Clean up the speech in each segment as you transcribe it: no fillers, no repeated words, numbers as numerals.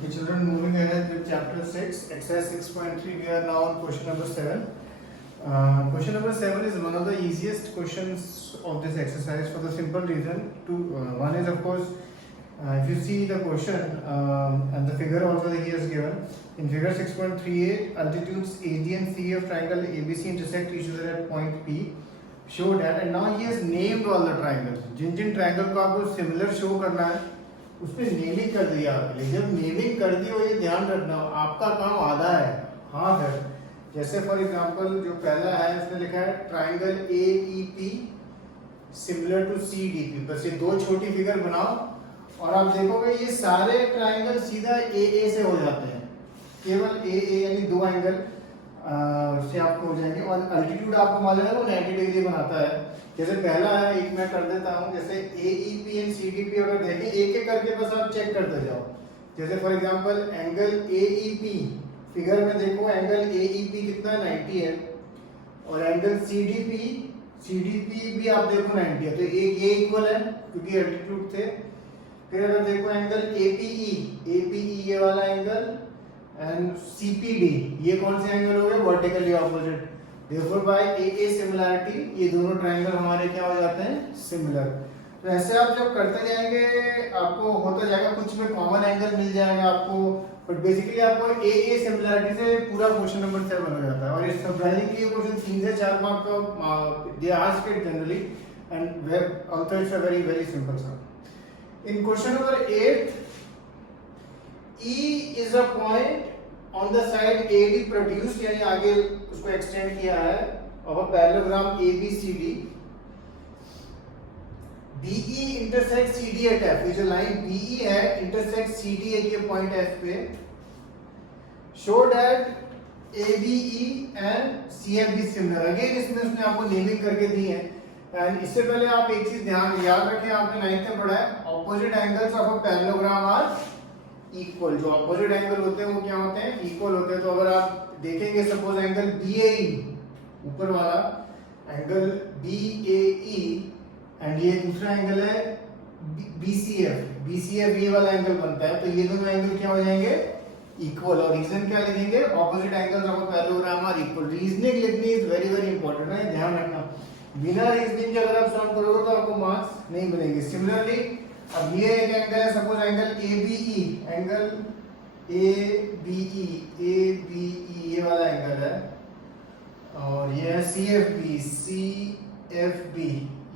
Okay, children, moving ahead with chapter 6, exercise 6.3, we are now on question number 7. Question number 7 is one of the easiest questions of this exercise for the simple reason. One is, of course, if you see the question and the figure also that he has given, in figure 6.38, altitudes AD and CE of triangle ABC intersect each other at point P. Show that, and now he has named all the triangles. Jin triangle को आपको similar show करना है, उसमें naming कर दिया आपके लिए। जब नेमिंग कर दी हो, ये ध्यान रखना, आपका काम आधा है। हाँ सर, जैसे फॉर एग्जांपल जो पहला है इसमें लिखा है triangle AEP similar to CDP। बस ये दो छोटी फिगर बनाओ और आप देखोगे ये सारे ट्राइंगल सीधा AA से हो जाते हैं। केवल AA यानी दो एंगल से आपको हो जाएंगे और अल्टीट्यूड आपको मालूम है वो 90 डिग्री बनाता है। जैसे पहला है, एक मैं कर देता हूँ, जैसे AEP एंड CDP अगर देखें एक एक करके बस आप चेक करते जाओ। जैसे for example angle AEP figure में देखो, एंगल AEP कितना 90 है और एंगल CDP भी आप देखो 90 है, तो एक ये इक्वल है क्योंकि अल्टीट्यूड थे। फिर अगर देखो एंगल APE ये वाला एंगल एंड CPD ये कौन से एंगल हो गए, vertically opposite. Therefore by AA similarity ये दोनों ट्रायंगल हमारे क्या हो जाते हैं, सिमिलर। तो ऐसे आप जब करते जाएंगे आपको होता जाएगा, कुछ में कॉमन एंगल मिल जाएगा आपको, बट बेसिकली आपको AA सिमिलैरिटी से पूरा क्वेश्चन नंबर 7 हो जाता है। और इस सरप्राइजिंगली ये क्वेश्चन 3 से 4 मार्क का they ask it generally and web also it's a very very simple some. In question number 8 E is a point on the side AD produced, यानी आगे उसको एक्सटेंड किया है of a parallelogram ABCD. BE intersects CD at F. ये जो line BE है intersects CD एक ये पॉइंट F पे. Show that ABE and CF be similar. Again इसमें उसने आपको नेमिंग करके दी है। एंड इससे पहले आप एक चीज ध्यान याद रखें, आपने 9th में पढ़ा है opposite angles of a parallelogram are equal. जो ऑपोजिट एंगल होते हैं वो क्या होते हैं, इक्वल होते हैं। तो अगर आप देखेंगे सपोज एंगल BAE ऊपर वाला एंगल BAE एंड ये दूसरा एंगल है BCF ये वाला एंगल बनता है, तो ये दोनों एंगल क्या हो जाएंगे, इक्वल। और रीजन क्या लिखेंगे, opposite angles of a parallelogram are equal. Reasoning लिखनी इज वेरी वेरी इंपॉर्टेंट है, ध्यान रखना। बिना रीजनिंग के अगर आप सॉल्व करोगे तो आपको मार्क्स नहीं मिलेंगे। सिमिलरली अब ये एक एंगल है, सपोज एंगल ABE ये वाला एंगल है और ये है CFB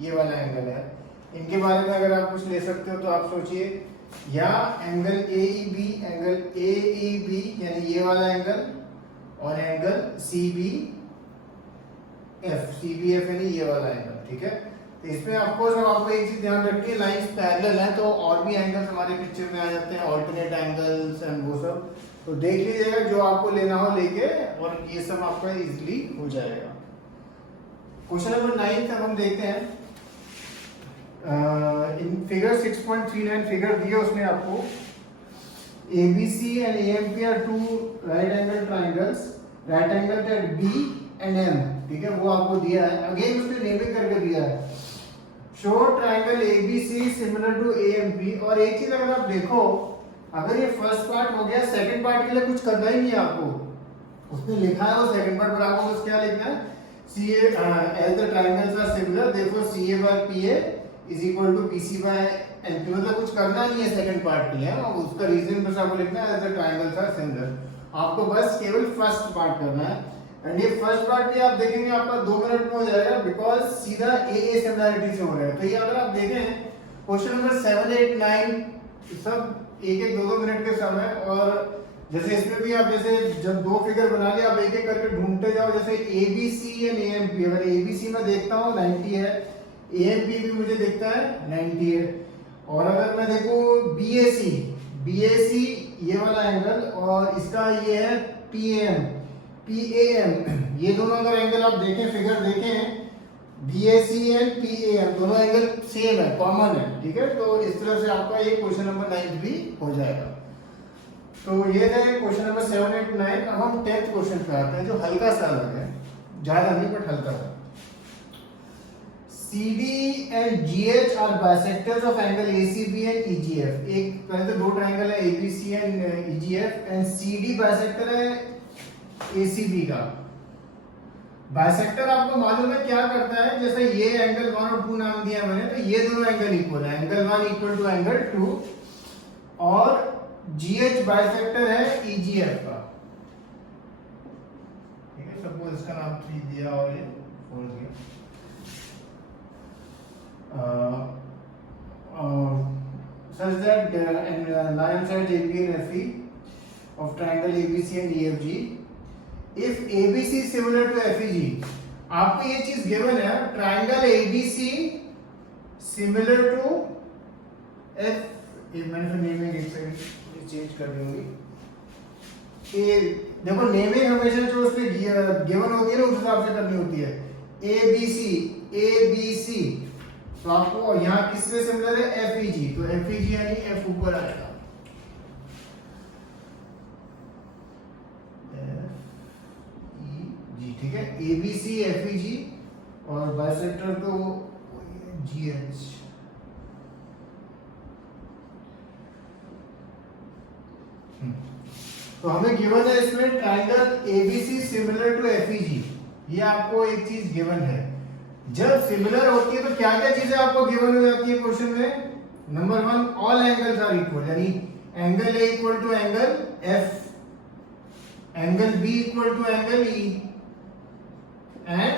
ये वाला एंगल है। इनके बारे में अगर आप कुछ ले सकते हो तो आप सोचिए, या एंगल AEB यानी ये वाला एंगल और एंगल CBF यानी ये वाला एंगल, ठीक है। तो इसमें ऑफकोर्स अब आपको एक चीज ध्यान रखनी है, लाइंस पैरेलल हैं तो और भी एंगल्स हमारे पिक्चर में आ जाते हैं, ऑल्टरनेट एंगल्स एंड वो सब। तो देख लीजिएगा जो आपको लेना हो लेके, और ये सब आपका इजीली हो जाएगा। क्वेश्चन नंबर 9 तक हम देखते हैं। इन फिगर 6.39 फिगर दिया उसने आपको, ABC and AMP are two right angle triangles, right angle at B and M, ठीक है, वो आपको दिया है। अगेन उसने नेमिंग करके दिया है, show triangle ABC similar to AMP। और एक चीज अगर आप देखो, अगर ये फर्स्ट पार्ट हो गया, सेकंड पार्ट के लिए कुछ करना ही नहीं है आपको। उसने लिखा है वो सेकंड पार्ट पर, आपको बस क्या लिखना है, CA as the triangles are similar therefore CA by PA is equal to BC by MP। मतलब कुछ करना नहीं है सेकंड पार्ट में, और उसका रीजन बस आपको लिखना है as the triangles are similar। आपको बस केवल फर्स्ट पार्ट करना है। एंड ये फर्स्ट पार्ट भी आप देखेंगे आपका 2 मिनट में हो जाएगा, बिकॉज सीधा AA सिमिलैरिटी से हो रहा है। तो ये अगर आप देखें क्वेश्चन नंबर 7, 8, 9 सब एक 2 मिनट के समय। और जैसे इसमें भी आप जैसे जब दो फिगर बना लिया, आप एक एक करके ढूंढते जाओ। जैसे ABC एंड AMP, अगर ABC में देखता हूँ 90 है, AMP भी मुझे दिखता है 90 है। और अगर मैं देखूँ BAC ये वाला एंगल और इसका ये है PAM ये दोनों अगर एंगल आप देखें, फिगर देखें, BAC एंड PAM दोनों एंगल सेम है, कॉमन है, ठीक है। तो इस तरह से आपका ये क्वेश्चन नंबर 9 भी हो जाएगा। तो ये है क्वेश्चन नंबर 7, 8, 9। अब हम 10th क्वेश्चन पे आते हैं जो हल्का सा अलग है, ज्यादा नहीं बट हल्का सा। CD and GH are bisectors of angle ACB and EGF. एक पहले तो दो ट्रायंगल है ABC and EGF and CD bisector है ACB का. बाइसेक्टर आपको मालूम है क्या करता है, जैसे ये एंगल 1 और 2 नाम दिया मैंने, तो ये दोनों एंगल इक्वल है, एंगल 1 इक्वल टू एंगल 2 और GH बाइसेक्टर है EGF का. ठीक है, सपोज इसका नाम 3 दिया और ये 4 दिया. Such that line sides AB and FE of triangle ABC and EFG, if ABC is similar to FEG, आपको ये चीज गिवन है, triangle ABC similar to F. मैंने फिर नेमिंग एक सेकंड चेंज कर दी होगी. देखो नेमिंग हमेशा जो उसमें गिवन होती है ना उस हिसाब से करनी होती है. ABC तो आपको यहाँ किससे सिमिलर है, FEG, तो FEG यानी F ऊपर आएगा. FEG ठीक है, ABC FEG और बाइसेक्टर तो GH. तो हमें गिवन है इसमें triangle ABC similar to FEG. ये आपको एक चीज गिवन है. जब सिमिलर होती है तो क्या क्या चीजें आपको गिवन हो जाती है क्वेश्चन में. Number 1, all angles are equal, यानी angle A equal to angle F, angle B equal to angle E and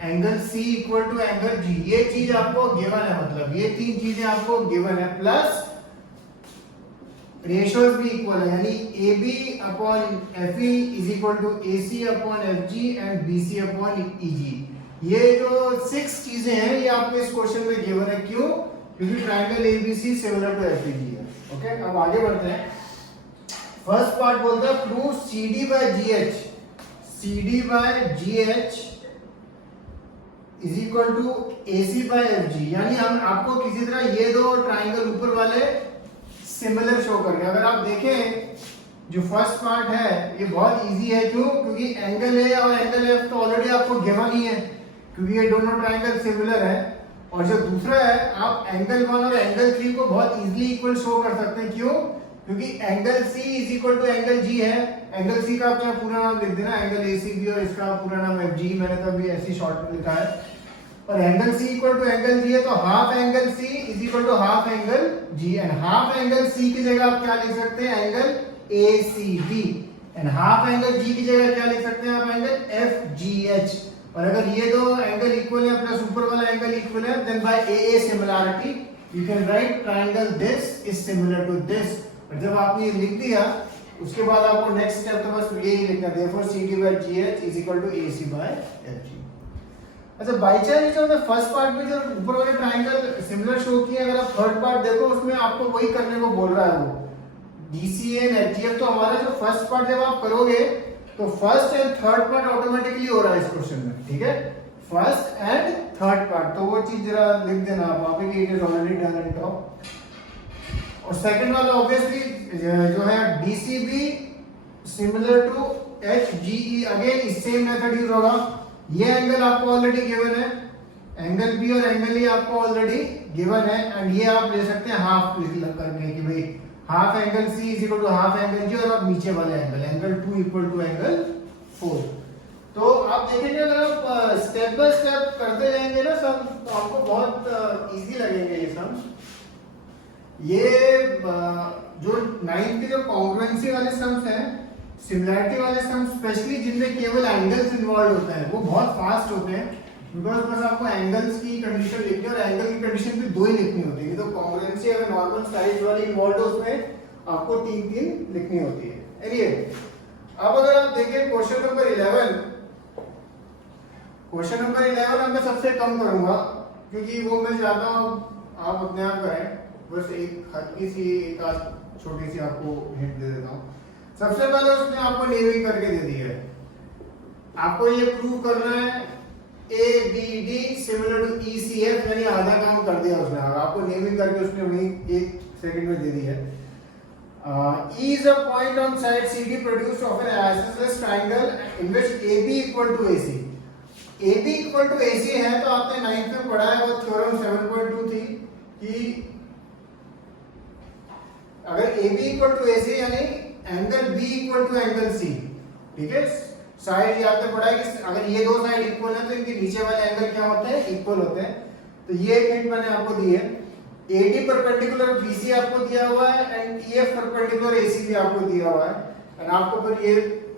angle C equal to angle G. ये चीज आपको गिवन है, मतलब ये तीन चीजें आपको गिवन है. प्लस रेशियोज भी इक्वल है, यानी AB upon FE is equal to AC upon FG and BC upon EG. ये जो 6 चीजें हैं ये आपको इस क्वेश्चन में गिवन है. क्यों? क्योंकि triangle ABC similar to FEG है. ओके, अब आगे बढ़ते हैं. फर्स्ट पार्ट बोलता है prove CD by GH is equal to AC by FG. यानी हम आपको किसी तरह ये दो ट्रायंगल ऊपर वाले सिमिलर शो करके, अगर आप देखें जो फर्स्ट पार्ट है ये बहुत इजी है. क्यों? क्योंकि एंगल A और एंगल F तो ऑलरेडी आपको गिवन ही है, क्योंकि ये दोनों ट्रायंगल सिमिलर है. और जो दूसरा है, आप एंगल 1 और एंगल 3 को बहुत इजीली इक्वल शो कर सकते हैं. क्यों? क्योंकि angle C is equal to angle G है. एंगल C का आप यहाँ पूरा नाम लिख देना, एंगल ACB, और इसका पूरा नाम FG. मैंने तो अभी ऐसे शॉर्ट में लिखा है. और angle C equal to angle G है, तो half angle C is equal to half angle G. And half angle C की जगह आप क्या लिख सकते हैं, angle ACB. And half angle G की जगह क्या लिख सकते हैं आप, एंगल FGH. और अगर ये दो एंगल इक्वल है प्लस ऊपर वाला एंगल इक्वल है, then by AA similarity you can write triangle this is similar to this. और जब आपने ये लिख दिया उसके बाद आपको नेक्स्ट स्टेप तो बस यही लिखना है, therefore CD by GH is equal to AC by FG. अच्छा, बाय चांस जो हमने फर्स्ट पार्ट में जो ऊपर वाले ट्रायंगल सिमिलर शो किए, अगर आप थर्ड पार्ट देखो उसमें आपको वही करने को बोल रहा है वो DCA एंड FGF. तो हमारा जो फर्स्ट पार्ट जब आप करोगे तो first and third part automatically हो रहा है इस क्वेश्चन में. ठीक है, फर्स्ट एंड थर्ड पार्ट, तो वो चीज जरा लिख देना आप वहां पे कि it is already done in top. और सेकंड वाला ऑब्वियसली जो है DCB similar to HGE, again इस सेम मेथड यूज होगा. ये एंगल आपको ऑलरेडी गिवन है, एंगल B और एंगल E आपको ऑलरेडी गिवन है. एंड ये आप ले सकते हैं हाफ करके कि भाई half angle C is equal to half angle G, और अब नीचे वाले एंगल 2 इक्वल टू एंगल 4. तो आप देखेंगे अगर आप स्टेप बाय स्टेप करते जाएंगे ना सम, तो आपको बहुत इजी लगेंगे ये सम. ये जो 9th के जो कॉन्ग्रुएंसी वाले सम्स हैं, सिमिलरिटी वाले सम्स, स्पेशली जिनमें केवल एंगल्स इन्वॉल्व होते हैं, वो बहुत फास्ट होते हैं. बिकॉज बस आपको एंगल्स की कंडीशन लिखनी है और एंगल की कंडीशन भी 2 ही लिखनी होती है. तो कॉन्ग्रुएंसी अगर नॉर्मल साइज वाली इन्वॉल्व हो उसमें आपको 3 लिखनी होती है. एनीवे, अब अगर आप देखें क्वेश्चन नंबर 11, क्वेश्चन नंबर 11 मैं सबसे कम करूंगा क्योंकि वो मैं चाहता हूं आप अपने आप करें. बस एक हल्की सी एक छोटी सी आपको हिंट दे देता हूं. सबसे पहले उसने आपको नेमिंग करके दे दी है. आपको ये प्रूव करना है ABD सिमिलर टू ECF, यानी आधा काम कर दिया उसने. आपको नेमिंग करके उसने वही 1 सेकंड में दे दी है. E is a point on side CD produced of an isosceles triangle in which AB equal to AC. AB equal to AC है तो आपने 9th में पढ़ा है वो थ्योरम 7.2 थी कि अगर AB इक्वल टू AC यानी angle B equal to angle C, ठीक है। साइड ये आपने पढ़ा है कि अगर ये दो साइड इक्वल है तो इनके नीचे वाले एंगल क्या होते हैं, इक्वल होते हैं। तो ये एक हिंट मैंने आपको दी है। AD परपेंडिकुलर BC आपको दिया हुआ है एंड EF परपेंडिकुलर AC भी आपको दिया हुआ है एंड आपको फिर ये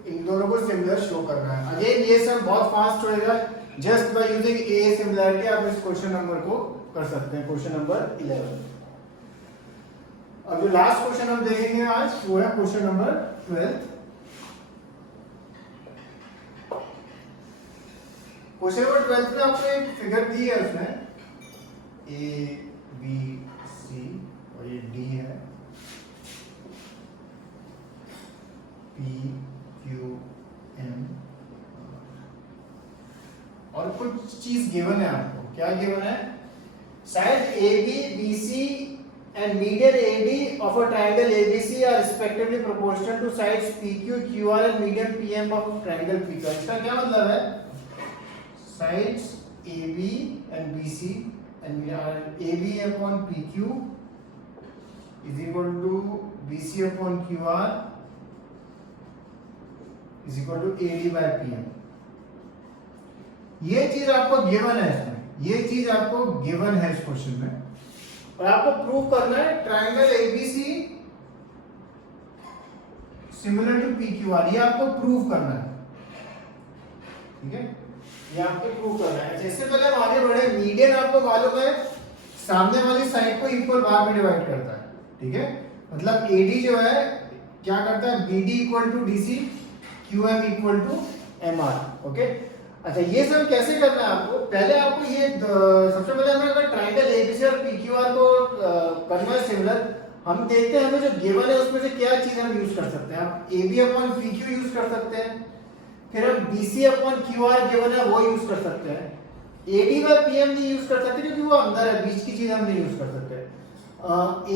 इन दोनों को सिमिलर शो करना है। अगेन ये सब बहुत फास्ट होएगा, just by using A similarity आप इस क्वेश्चन नंबर को कर सकते हैं, क्वेश्चन नंबर 11। अब जो लास्ट क्वेश्चन हम देखेंगे आज वो है क्वेश्चन नंबर 12। क्वेश्चन नंबर 12 में आपको एक फिगर दी है, उसमें ए बी सी और ये डी है, पी क्यू एम और कुछ चीज गिवन है आपको। क्या गिवन है? Side A B B C and median AD of a triangle ABC are respectively proportional to sides PQ, QR and median PM of triangle PQ। इसका क्या मतलब है? Sides AB and BC and AB upon PQ is equal to BC upon QR is equal to AD by PM। ये चीज आपको given है इसमें, ये चीज आपको गिवन है इस क्वेश्चन में और आपको प्रूव करना है triangle ABC similar to PQR, ये आपको प्रूव करना है, ठीक है। ये आपको प्रूव करना है। जैसे पहले हम आगे बढ़े, मीडियन आपको मालूम है सामने वाली साइड को इक्वल भाग में डिवाइड करता है, ठीक है। मतलब एडी जो है क्या करता है, BD equal to DC, QM equal to MR. Okay, अच्छा ये सब कैसे करना है आपको? पहले आपको ये सबसे पहले हमें अगर ट्राइंगल एबीसी और पीक्यूआर को करना है सिमिलर, हम देखते हैं हमें जो गिवन है उसमें से क्या चीज हम यूज कर सकते हैं। आप AB अपॉन PQ यूज कर सकते हैं, फिर हम BC अपॉन QR गिवन है वो यूज कर सकते हैं। AD बाय PM नहीं यूज कर सकते क्योंकि वो अंदर है, बीच की चीज हम नहीं यूज कर सकते।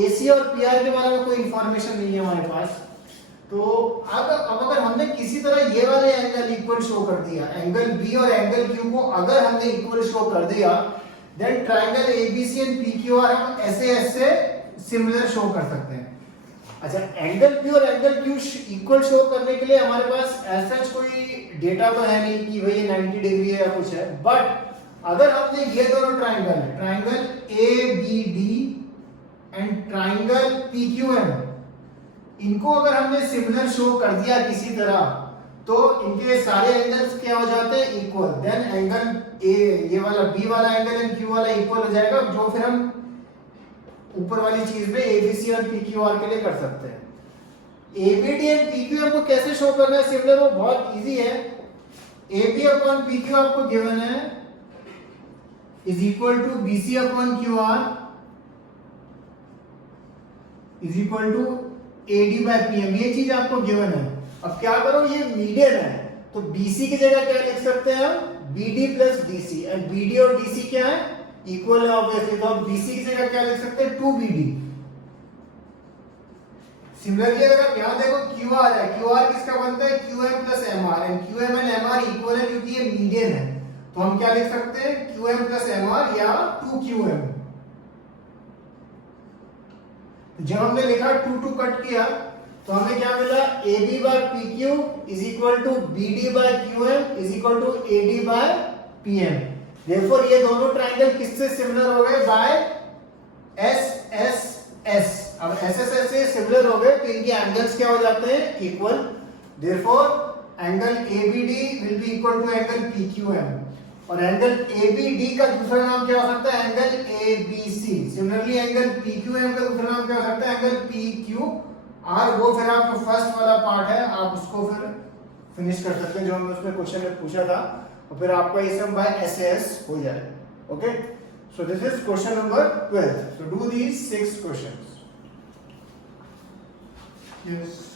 AC और PR के बारे में कोई इंफॉर्मेशन नहीं है हमारे पास। तो अब अगर हमने किसी तरह ये वाले एंगल इक्वल शो कर दिया, एंगल B और एंगल Q को अगर हमने इक्वल शो कर दिया, then triangle ABC and PQR हम ऐसे सिमिलर शो कर सकते हैं। अच्छा, एंगल P और एंगल Q इक्वल शो करने के लिए हमारे पास ऐसा कोई डेटा तो है नहीं कि भाई 90 डिग्री है या कुछ है, बट अगर हमने ये दोनों triangle ABD and triangle PQM इनको अगर हमने सिमिलर शो कर दिया किसी तरह, तो इनके सारे एंगल्स क्या हो जाते हैं, इक्वल। देन एंगल ए, ये वाला B वाला एंगल एंड Q वाला इक्वल हो जाएगा, जो फिर हम ऊपर वाली चीज में ABC और PQR के लिए कर सकते हैं। ABD एंड PQM को कैसे शो करना है सिमिलर, वो बहुत इजी है। AB अपॉन PQ आपको गिवन है is equal to BC upon QR is equal to AD by PM, ये चीज आपको गिवन है। अब क्या करो, ये मीडियन है तो BC की जगह क्या लिख सकते हैं हम, BD plus DC and BD और DC क्या है, इक्वल है ऑब्वियसली, तो हम BC की जगह क्या लिख सकते हैं, 2BD। सिमिलरली अगर आप यहां देखो QR है, QR किसका बनता है, QM plus MR and QM and MR equal है क्योंकि ये मीडियन है, तो हम क्या लिख सकते हैं, QM प्लस MR या 2QM। जब हमने लिखा 2 कट किया तो हमें क्या मिला, AB by PQ is equal to BD by QM is equal to AD by PM। Therefore ये दोनों ट्रायंगल किससे सिमिलर हो गए, बाय SSS। अब SSS से सिमिलर हो गए तो इनके एंगल्स क्या हो जाते हैं, equal. Therefore angle ABD will be equal to angle PQM और एंगल ABD का दूसरा नाम क्या हो सकता है, angle ABC। Similarly angle PQM का दूसरा नाम क्या हो सकता है, एंगल PQR। वो फिर आप जो फर्स्ट वाला पार्ट है आप उसको फिर फिनिश कर सकते हैं जो हमने उसमें क्वेश्चन में पूछा था, और फिर आपका ये सब बाय SAS हो जाए। Okay, so this is question number 12। So do these 6 questions. Yes.